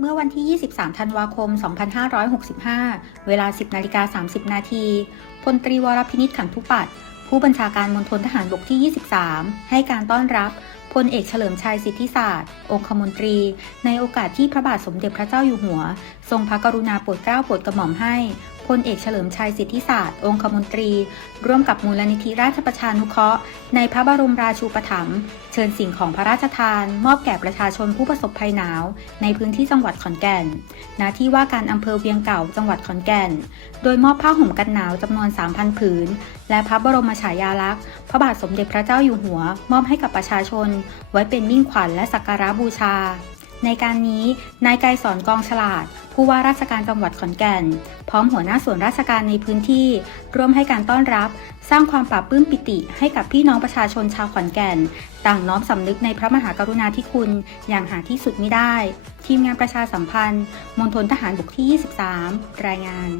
เมื่อวันที่ 23 ธันวาคม 2565 เวลา 10 นาฬิกา 30 นาทีพลตรีวรพินิษขันธุปัตผู้บัญชาการมณฑลทหารบกที่ 23 ให้การต้อนรับพลเอกเฉลิมชัยสิทธิศาสตร์ องคมนตรี ในโอกาสที่พระบาทสมเด็จพระเจ้าอยู่หัว ทรงพระกรุณาโปรดเกล้าโปรดกระหม่อมให้ ลเอกเฉลิมชัยสิทธิศาสตร์ องคมนตรี ร่วมกับมูลนิธิราชประชานุเคราะห์ ในพระบรมราชูปถัมภ์เชิญสิ่งของพระราชทาน มอบแก่ประชาชนผู้ประสบภัยหนาว ในพื้นที่จังหวัดขอนแก่นณที่ว่าการอำเภอเวียงเก่าจังหวัดขอนแก่น โดยมอบผ้าห่มกันหนาวจำนวน 3,000 ผืน และพระบรมฉายาลักษณ์ พระบาทสมเด็จพระเจ้าอยู่หัว มอบให้กับประชาชน ไว้เป็นมิ่งขวัญและสักการะบูชา ในการนี้นายไกรสอนกองฉลาด ผู้ว่าราชการจังหวัดขอนแก่น พร้อมหัวหน้าส่วนราชการในพื้นที่ ร่วมให้การต้อนรับ สร้างความปราบปื้มปิติให้กับพี่น้องประชาชนชาวขอนแก่น ต่างน้อมสำนึกในพระมหากรุณาธิคุณ อย่างหาที่สุดไม่ได้ ทีมงานประชาสัมพันธ์มณฑลทหารบกที่ 23 รายงาน